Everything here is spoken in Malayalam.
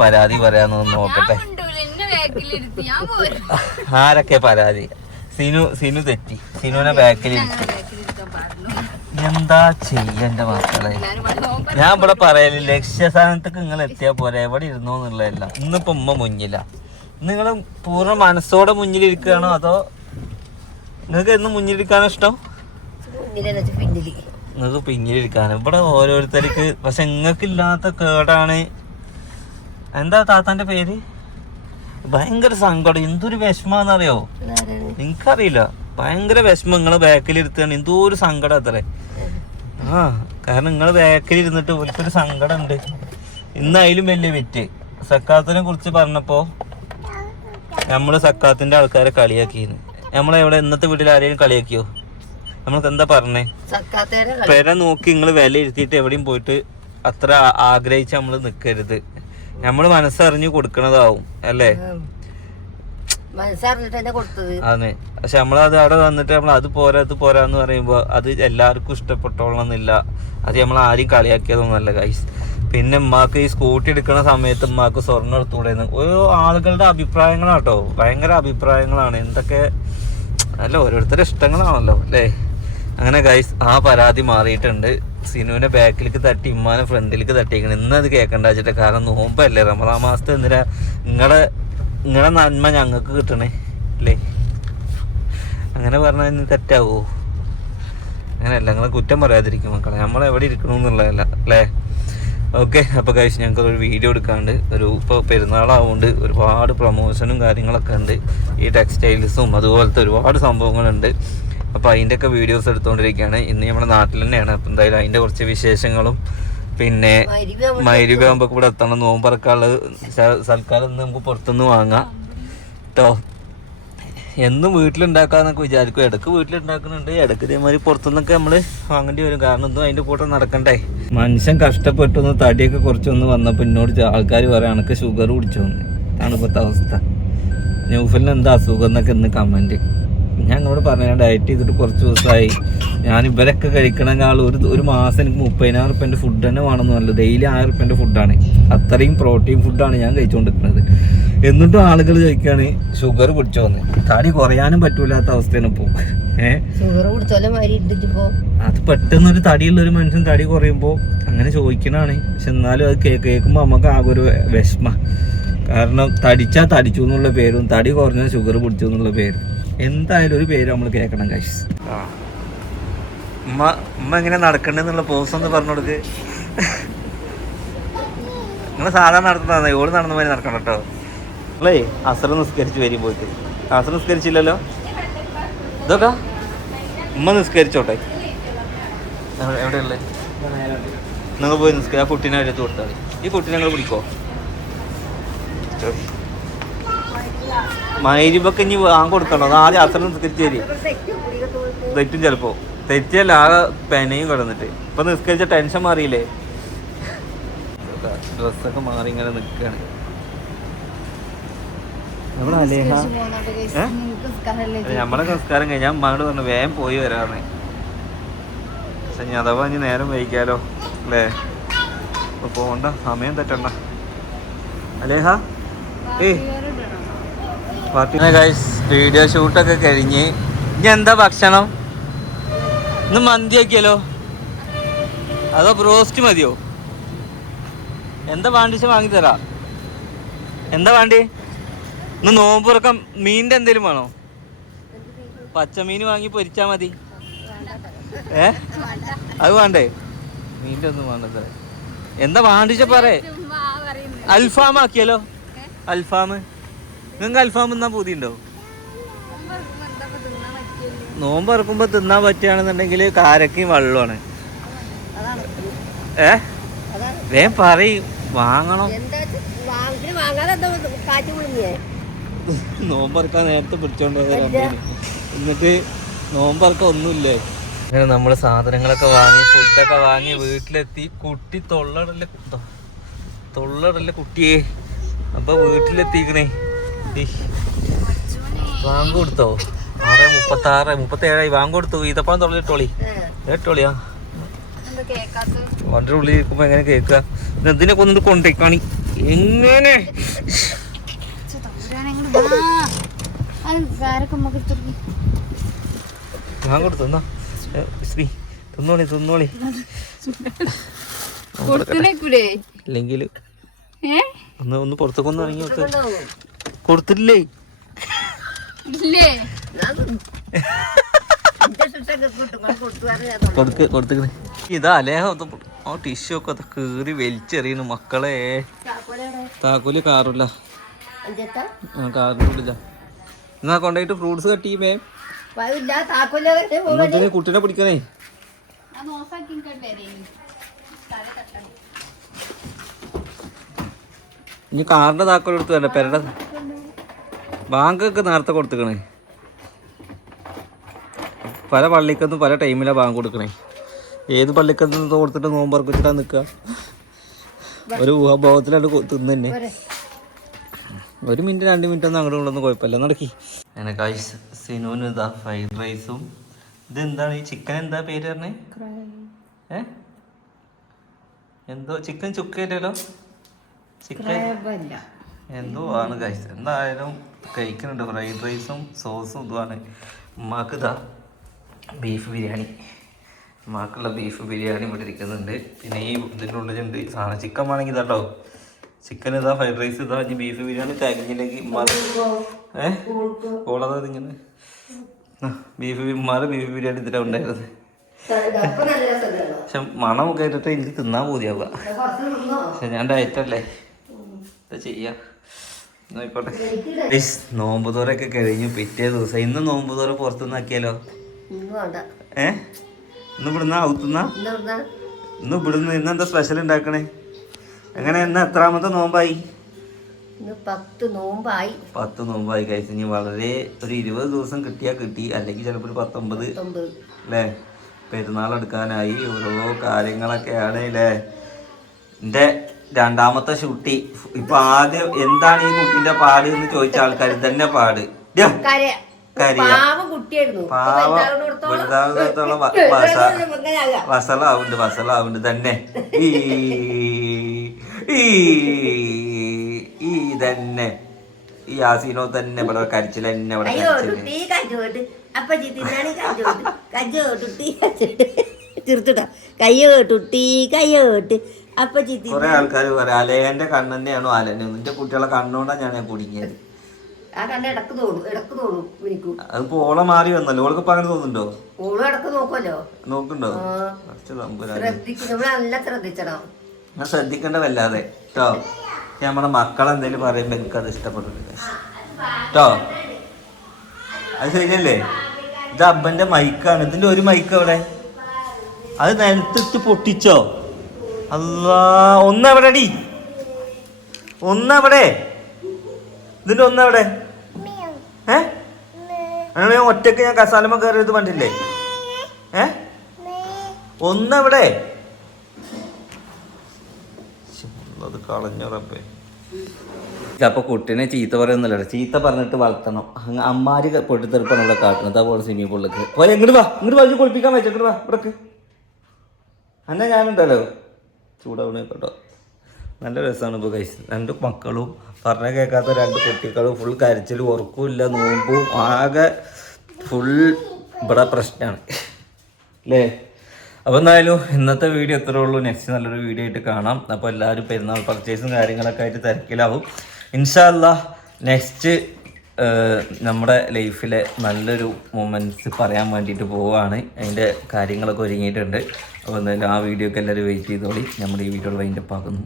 പരാതി പറയാന്ന് നോക്കട്ടെ. ആരൊക്കെ പരാതി? സിനു തെറ്റി. സിനുവിനെ ബാക്കിലിരുത്തി. എന്താ ചെയ്യണ്ട മക്കളെ? ഞാൻ ഇവിടെ പറയല് ലക്ഷ്യസ്ഥാനത്തേക്ക് നിങ്ങൾ എത്തിയാ പോരെ, എവിടെ ഇരുന്നോ എന്നുള്ളതല്ല. ഇന്നിപ്പോ ഉമ്മ മുന്നില. നിങ്ങൾ പൂർണ്ണ മനസ്സോടെ മുന്നിലിരിക്കുകയാണോ അതോ നിങ്ങൾക്ക് എന്നും മുന്നിലിരിക്കാനോ ഇഷ്ടം? നിങ്ങൾക്ക് പിന്നിലിരിക്കാനോ? ഇവിടെ ഓരോരുത്തർക്ക് പക്ഷെ നിങ്ങൾക്ക് ഇല്ലാത്ത കേടാണ്. എന്താ താത്താന്റെ പേര്? ഭയങ്കര സങ്കടം, എന്തൊരു വിഷമാന്നറിയോ? നിങ്ങക്കറിയില്ല, ഭയങ്കര വിഷമം. നിങ്ങളെ ബാക്കിലിരുത്താണ്, എന്തോ ഒരു സങ്കടം അത്രേ. കാരണം നിങ്ങൾ ബാക്കിലിരുന്നിട്ട് ഒരിക്കലും സങ്കടം ഉണ്ട്. ഇന്ന് അതിലും വലിയ വിറ്റ് സക്കാത്തിനെ കുറിച്ച് പറഞ്ഞപ്പോ നമ്മള് സക്കാത്തിന്റെ ആൾക്കാരെ കളിയാക്കിന്ന്. നമ്മളെവിടെ ഇന്നത്തെ വീട്ടിൽ ആരെയും കളിയാക്കിയോ? നമ്മൾക്ക് എന്താ പറഞ്ഞേ? പെര നോക്കി നിങ്ങൾ വില ഇരുത്തിയിട്ട് എവിടെയും പോയിട്ട് അത്ര ആഗ്രഹിച്ച് നമ്മള് നിക്കരുത്. നമ്മള് മനസ്സറിഞ്ഞു കൊടുക്കണതാവും അല്ലേ? അതെ. പക്ഷെ നമ്മളത് അവിടെ വന്നിട്ട് നമ്മൾ അത് പോരാന്ന് പറയുമ്പോ അത് എല്ലാവർക്കും ഇഷ്ടപ്പെട്ടോളണമെന്നില്ല. അത് നമ്മൾ ആരും കളിയാക്കിയതൊന്നുമല്ല ഗൈസ്. പിന്നെ ഉമ്മാക്ക് ഈ സ്കൂട്ടി എടുക്കണ സമയത്ത് ഉമ്മാക്ക് സ്വർണ്ണം എടുത്തുകൂടെന്ന് ഓരോ ആളുകളുടെ അഭിപ്രായങ്ങളാട്ടോ. ഭയങ്കര അഭിപ്രായങ്ങളാണ്. എന്തൊക്കെ അല്ല, ഓരോരുത്തരുടെ ഇഷ്ടങ്ങളാണല്ലോ അല്ലേ? അങ്ങനെ ഗൈസ് ആ പരാതി മാറിയിട്ടുണ്ട്. സിനുവിനെ ബാക്കിലേക്ക് തട്ടി ഉമ്മാനെ ഫ്രണ്ടിലേക്ക് തട്ടിക്കണം. ഇന്നത് കേൾക്കണ്ട വെച്ചിട്ട്. കാരണം നോമ്പല്ലേ, റമദാൻ മാസത്തെ എന്തിനാ നിങ്ങളെ നന്മ ഞങ്ങൾക്ക് കിട്ടണേ അല്ലേ? അങ്ങനെ പറഞ്ഞാൽ തെറ്റാവോ? അങ്ങനെയല്ല, നിങ്ങളെ കുറ്റം പറയാതിരിക്കും മക്കളെ. നമ്മളെവിടെ ഇരിക്കണമെന്നുള്ളതല്ല അല്ലേ? ഓക്കെ. അപ്പോൾ കഴിച്ച് ഞങ്ങൾക്കൊരു വീഡിയോ എടുക്കാണ്ട് ഇപ്പോൾ പെരുന്നാളാവുകൊണ്ട് ഒരുപാട് പ്രൊമോഷനും കാര്യങ്ങളൊക്കെ ഉണ്ട്. ഈ ടെക്സ്റ്റൈൽസും അതുപോലത്തെ ഒരുപാട് സംഭവങ്ങളുണ്ട്. അപ്പോൾ അതിൻ്റെയൊക്കെ വീഡിയോസ് എടുത്തുകൊണ്ടിരിക്കുകയാണ്. ഇന്ന് നമ്മുടെ നാട്ടിൽ തന്നെയാണ്. അപ്പോൾ എന്തായാലും അതിൻ്റെ കുറച്ച് വിശേഷങ്ങളും പിന്നെ മൈരിബ് ആകുമ്പോൾ ഇവിടെ എത്തണം. നോമ്പറക്കാനുള്ളത് സൽക്കാരം നമുക്ക് പുറത്തുനിന്ന് വാങ്ങാം കേട്ടോ. എന്നും വീട്ടിലുണ്ടാക്കാന്നൊക്കെ വിചാരിക്കും. ഇടയ്ക്ക് വീട്ടിലുണ്ടാക്കുന്നുണ്ട്, ഇടയ്ക്ക് ഇതേമാതിരി പുറത്തുനിന്നൊക്കെ നമ്മൾ വാങ്ങേണ്ടി വരും. കാരണം ഒന്നും അതിൻ്റെ കൂടെ നടക്കണ്ടേ. മനുഷ്യൻ കഷ്ടപ്പെട്ടൊന്ന് തടിയൊക്കെ കുറച്ചൊന്ന് വന്നപ്പോൾ എന്നോട് ആൾക്കാർ പറയാം എനിക്ക് ഷുഗർ കുടിച്ചോന്ന്. ഇതാണ് ഇപ്പോഴത്തെ അവസ്ഥ. ന്യൂഫലിന് എന്താ അസുഖം എന്നൊക്കെ ഇന്ന് കമൻറ്റ്. ഞാൻ നിങ്ങളോട് പറഞ്ഞു, ഞാൻ ഡയറ്റ് ചെയ്തിട്ട് കുറച്ച് ദിവസമായി. ഞാൻ ഇവരൊക്കെ കഴിക്കണമെങ്കിൽ ഒരു മാസം എനിക്ക് 30,000 റുപ്യൻ്റെ ഫുഡ് തന്നെ വേണമെന്ന് പറഞ്ഞു. ഡെയിലി 1000 റുപ്യൻ്റെ ഫുഡാണ്. അത്രയും പ്രോട്ടീൻ ഫുഡാണ് ഞാൻ കഴിച്ചുകൊണ്ടിരിക്കുന്നത്. എന്നിട്ടും ആളുകൾ ചോദിക്കുകയാണ് ഷുഗർ പിടിച്ചോന്ന്. തടി കുറയാനും പറ്റൂലാത്ത അവസ്ഥയാണ് ഇപ്പോൾ. അത് പെട്ടെന്നൊരു തടിയുള്ള ഒരു മനുഷ്യൻ തടി കുറയുമ്പോൾ അങ്ങനെ ചോദിക്കണതാണ്. പക്ഷെ എന്നാലും അത് കേൾക്കുമ്പോൾ നമുക്ക് ആകെ ഒരു വിഷമ. കാരണം തടിച്ചാൽ തടിച്ചു എന്നുള്ള പേരും തടി കുറഞ്ഞാൽ ഷുഗർ പിടിച്ചു എന്നുള്ള പേരും എന്തായാലും ഒരു പേര് നമ്മൾ കേൾക്കണം ഗൈസ്. ഉമ്മ എങ്ങനെ നടക്കണ്ടെന്നുള്ള പോസ് ഒന്ന് പറഞ്ഞു കൊടുക്ക്. നിങ്ങൾ സാധാരണ നടത്തുന്നതാണ്, ഓട് നടന്ന മാതിരി നടക്കണം കേട്ടോ. അല്ലേ അസർ നിസ്കരിച്ച് വരും പോയിട്ട്. അസർ നിസ്കരിച്ചില്ലല്ലോ. ഇതൊക്കെ ഉമ്മ നിസ്കരിച്ചോട്ടെ. എവിടെയുള്ളത്? നിങ്ങൾ പോയി നിസ്കരിച്ച് ആ കുട്ടീനെ എടുത്ത് കൊടുത്താൽ മതി. ഈ കുട്ടീനെ നിങ്ങൾ പിടിക്കോ? മൈരിബൊക്കെ ഇനി വാങ്ങി കൊടുക്കണോ? അത് ആദ്യം അസർ നിസ്കരിച്ച് തരും. തെറ്റും ചിലപ്പോൾ. തെറ്റിയല്ല, ആകെ പെനയും കിടന്നിട്ട്. ഇപ്പം നിസ്കരിച്ച ടെൻഷൻ മാറിയില്ലേ? ഡ്രസ്സൊക്കെ മാറി ഇങ്ങനെ നിൽക്കുകയാണ്. നമ്മളെ സംസ്കാരം കഴിഞ്ഞാൽ അമ്മയോട് പറഞ്ഞു വേഗം പോയി വരാമെന്ന്. പക്ഷെ ഞാൻ അഥവാ ഇനി നേരം വൈകിയാലോ അല്ലേ? ഇപ്പൊ പോകണ്ട, സമയം തെറ്റണ്ട. അലേഹ വീഡിയോ ഷൂട്ടൊക്കെ കഴിഞ്ഞ് ഇനി എന്താ ഭക്ഷണം? ഇന്ന് മന്തി ആക്കിയാലോ അതോ ബ്രോസ്റ്റ് മതിയോ? എന്താ വേണ്ടിച്ച വാങ്ങിത്തരാ. എന്താ വേണ്ടി? ഇന്ന് നോമ്പ് തുറക്കാൻ മീനിന്റെ എന്തേലും വേണോ? പച്ചമീൻ വാങ്ങി പൊരിച്ചാ മതി. അത് വേണ്ടേ? മീനിന്റെ ഒന്നും വേണ്ടത്. എന്താ വേണ്ടിച്ച പറയേ. അൽഫാം ആക്കിയാലോ? അൽഫാം. നിങ്ങൾക്ക് അൽഫാം തിന്നാൻ പൂതിയുണ്ടോ? നോമ്പ് ഇറക്കുമ്പോ തിന്നാൻ പറ്റുകയാണെന്നുണ്ടെങ്കിൽ കാരക്കയും വെള്ളമാണ്. വേഗം പറയും വാങ്ങണം. നോമ്പറക്കാൻ നേരത്തെ പിടിച്ചോണ്ട് എന്നിട്ട് നോമ്പറക്കം ഒന്നുമില്ലേ. അങ്ങനെ നമ്മള് സാധനങ്ങളൊക്കെ വാങ്ങി ഫുഡൊക്കെ വാങ്ങി വീട്ടിലെത്തി. കുട്ടി തൊള്ളടല്ലേ കുട്ടിയെ. അപ്പൊ വീട്ടിലെത്തിക്കണേ. വാങ്ങ് കൊടുത്തോ? 6:36 37 വാങ്ങ് കൊടുത്തു. ഈത്തപ്പഴം തൊള്ളിട്ടോളി കേട്ടോളിയാ. വണ്ടിയുടെ ഉള്ളിൽ ഇരിക്കുമ്പോ എങ്ങനെ കേൾക്കുക? ഇതിനൊക്കെ ഒന്നും കൊണ്ടേ കാണി. എങ്ങനെ ഞാൻ കൊടുത്തു ശ്രീ തിന്നോളി തിന്നോളി ഇല്ലെങ്കിൽ ഒന്ന് പുറത്തേക്കൊന്ന് ഇറങ്ങി കൊടുത്തില്ലേ കൊടുത്തേ ഇതാ ലേഹ ആ ടിഷ്യൂ ഒക്കെ കീറി വലിച്ചെറിയണു മക്കളെ. താക്കോല് കാറില്ല, കാറിനുള്ളില്ല. എന്നാ കൊണ്ടുപോയിട്ട് ഫ്രൂട്ട്സ് കട്ട് ചെയ്യുമ്പേ കുട്ടീനെ പിടിക്കണേ. ഇനി കാറിന്റെ താക്കോൽ എടുത്ത് വേണ്ട പെരയുടെ ബാങ്കൊക്കെ നേരത്തെ കൊടുത്തുക്കണേ. പല പള്ളിക്കൊന്നും പല ടൈമിലാണ് ബാങ്ക് കൊടുക്കണേ. ഏത് പള്ളിക്കൊന്നും കൊടുത്തിട്ട് നോമ്പർക്ക് വെച്ചിട്ടാ നിൽക്കുക. ഒരു ഊഹാഭാവത്തിലാണ് തിന്നെ. 1 മിനിറ്റ് 2 മിനിറ്റ് ഒന്നും അങ്ങോട്ട് കൊണ്ടൊന്നും കുഴപ്പമില്ല. നടക്കി സിനുവിന് ഇതാ ഫ്രൈഡ് റൈസും. ഇതെന്താണ് ഈ ചിക്കൻ? എന്താ പേര് പറഞ്ഞേ? എന്തോ ചിക്കൻ ചുക്കയില്ലല്ലോ, ചിക്കൻ എന്തോ ആണ് ഗൈസ്. എന്തായാലും കഴിക്കുന്നുണ്ട്. ഫ്രൈഡ് റൈസും സോസും ഇതുമാണ്. ഉമ്മാക്ക് ഇതാ ബീഫ് ബിരിയാണി, ഉമ്മാക്കുള്ള ബീഫ് ബിരിയാണി ഇവിടെ ഇരിക്കുന്നുണ്ട്. പിന്നെ ഈ ഇതിൻ്റെ ഉള്ളിലുണ്ട് സാധനം. ചിക്കൻ വേണമെങ്കിൽ ഇതാട്ടോ, ചിക്കൻ ഇതാ, ഫ്രൈഡ് റൈസ് ഇതാ, ഇനി ബീഫ് ബിരിയാണി തികഞ്ഞില്ലെങ്കിൽ ഓളതാ ഇങ്ങനെ ബീഫ് ബിരിയാണി ഇതിലാണ് ഉണ്ടായിരുന്നത്. പക്ഷെ മണം കേട്ടിട്ട് എനിക്ക് തിന്നാൻ പോതിയാവുക. പക്ഷെ ഞാൻ ഡയറ്റല്ലേ, എന്താ ചെയ്യാ. ആയിക്കോട്ടെ. നോമ്പ് തോറൊക്കെ കഴിഞ്ഞു പിറ്റേ ദിവസം. ഇന്ന് നോമ്പ് തോറ പുറത്തുനിന്ന് ആക്കിയാലോ? ഇന്ന് ഇവിടുന്ന ഔത്തുന്ന ഇന്ന് ഇവിടുന്ന് ഇന്നെന്താ സ്പെഷ്യൽ ഉണ്ടാക്കണേ? എങ്ങനെ ഇന്ന് എത്രാമത്തെ നോമ്പായി? 10 നോമ്പായി. 10 നോമ്പായി കഴിച്ചു. ഇനി വളരെ ഒരു 20 ദിവസം കിട്ടിയാൽ കിട്ടി, അല്ലെങ്കിൽ ചിലപ്പോൾ ഒരു 19 അല്ലേ. പെരുന്നാൾ എടുക്കാനായി. ഓരോ കാര്യങ്ങളൊക്കെയാണ് അല്ലേ. എൻ്റെ 2ാമത്തെ ഷൂട്ടി. ഇപ്പൊ ആദ്യം എന്താണ് ഈ കുട്ടീന്റെ പാട് എന്ന് ചോദിച്ച ആൾക്കാർ തന്നെ പാട് വസലാവുണ്ട് തന്നെ. ഈ തന്നെ ഈ യാസീനോ തന്നെ ഇവിടെ കരച്ചിൽ തന്നെ. ഇവിടെ കൊറേ ആൾക്കാർ പറയാം അലേന്റെ കണ്ണ് തന്നെയാണോ അലന്. നിന്റെ കുട്ടികളെ കണ്ണുകൊണ്ടാ ഞാൻ കുടുങ്ങിയത്. അതിപ്പോ ഓളെ മാറി വന്നല്ലോ. ഓൾക്ക് ഇപ്പൊ അങ്ങനെ തോന്നുന്നുണ്ടോ? നോക്കുന്നുണ്ടോ? ഞാൻ ശ്രദ്ധിക്കേണ്ട വല്ലാതെ കേട്ടോ. നമ്മുടെ മക്കളെന്തേലും പറയുമ്പോ എനിക്കത് ഇഷ്ടപ്പെട്ടില്ല കേട്ടോ. അത് ശരിയല്ലേ? ഇത് അബ്ബന്റെ മൈക്കാണ്. ഇതിന്റെ ഒരു മൈക്ക് അവിടെ, അത് നിലത്തിട്ട് പൊട്ടിച്ചോ? അല്ലാ, ഒന്നെവിടെടി? ഒന്നെവിടെ? ഇതിന്റെ ഒന്നെവിടെ? അങ്ങനെ ഒറ്റക്ക് ഞാൻ കസാലമ്മ കയറിയത് കണ്ടില്ലേ? ഒന്നെവിടെ? അത് കളഞ്ഞറപ്പേ. അപ്പൊ കുട്ടീനെ ചീത്ത പറയുന്നില്ല. ചീത്ത പറഞ്ഞിട്ട് വളർത്തണം. അമ്മാര് പൊട്ടിത്തെറുപ്പാണ് ഇവിടെ കാട്ടുന്നത്. അതുപോലെ സ്വിമ്മിംഗ് പൂളിലേക്ക് പോലെ ഇങ്ങോട്ട് വാ, വലിയ കുളിപ്പിക്കാൻ വെച്ചിട്ട് വാ ഇവിടക്ക്. അന്നെ ഞാനുണ്ടല്ലോ ചൂടാവണേ കേട്ടോ. നല്ല രസമാണ് ഇപ്പോൾ കഴിച്ച്. 2 മക്കളും പറഞ്ഞ കേൾക്കാത്ത 2 കുട്ടികളും ഫുൾ കരച്ചിലും ഉറക്കമില്ല, നോമ്പും ആകെ ഫുൾ ഇവിടെ പ്രശ്നമാണ് അല്ലേ. അപ്പോൾ എന്തായാലും ഇന്നത്തെ വീഡിയോ എത്രേ ഉള്ളൂ. നെക്സ്റ്റ് നല്ലൊരു വീഡിയോ ആയിട്ട് കാണാം. അപ്പോൾ എല്ലാവരും പെരുന്നാൾ പർച്ചേസും കാര്യങ്ങളൊക്കെ ആയിട്ട് തിരക്കിലാവും. ഇൻഷാ അല്ലാഹ് നെക്സ്റ്റ് നമ്മുടെ ലൈഫിലെ നല്ലൊരു മൊമെൻറ്റ്സ് പറയാൻ വേണ്ടിയിട്ട് പോവുകയാണ്. അതിൻ്റെ കാര്യങ്ങളൊക്കെ ഒരുങ്ങിയിട്ടുണ്ട്. അപ്പോൾ എന്തായാലും ആ വീഡിയോ ഒക്കെ എല്ലാവരും വെയിറ്റ് ചെയ്തോളി. നമ്മുടെ ഈ വീഡിയോ വൈൻഡപ്പ് ആക്കുന്നു.